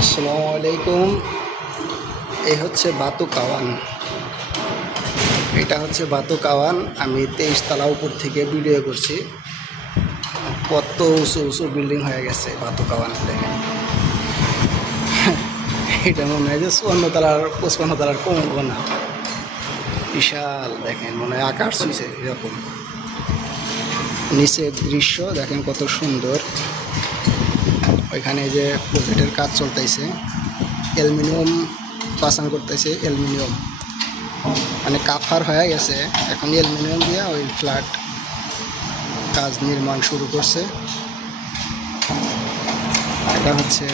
আসসালামু আলাইকুম এই হচ্ছে বাতু কাওয়ান। এটা হচ্ছে বাতু কাওয়ান। আমি তেইশ উপর থেকে ভিডিও করছি। কত উঁচু উঁচু বিল্ডিং হয়ে গেছে বাতু কাওয়ান দেখেন এটা মনে হয় যে চুয়ান্ন তলার, পঁচপান্ন না। বিশাল, দেখেন, মনে হয় আকাশ ছুঁয়েছে এরকম। নিচের দৃশ্য, দেখেন কত সুন্দর। ওইখানে যে প্রজেক্টের কাজ চলতেছে, অ্যালুমিনিয়াম পাসান করতেছে, অ্যালুমিনিয়াম। মানে কাফার হয়ে গেছে, এখন অ্যালুমিনিয়াম দিয়ে ওই ফ্ল্যাট কাজ নির্মাণ শুরু করছে। এটা হচ্ছে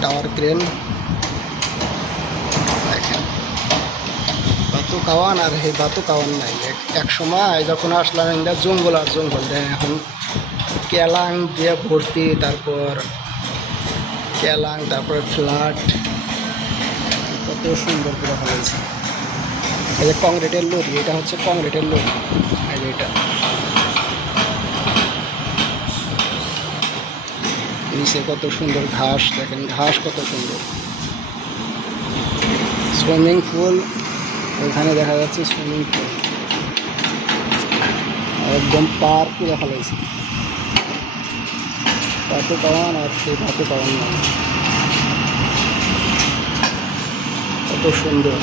টাওয়ার ক্রেন বাতু কাওয়ান আর এই বাতু কাওয়ান নাই। এক- সময় যখন আসলাম এটা জঙ্গল আর জঙ্গল। এখন কেলাং দিয়ে ভর্তি, তারপর কেলাং, তারপর ফ্ল্যাট কত সুন্দর করে ফেলেছে এই যে কংক্রিটের লরি, এটা হচ্ছে কংক্রিটের লরি। এই যে এটা। নিচে কত সুন্দর ঘাস, দেখেন ঘাস কত সুন্দর। সুইমিং পুল, ওইখানে দেখা যাচ্ছে সুইমিং পুল। একদম পার্ক করে ফেলেছে ধাতু পাওয়ান আর সেই ধাতু পাওয়ান না। কত সুন্দর।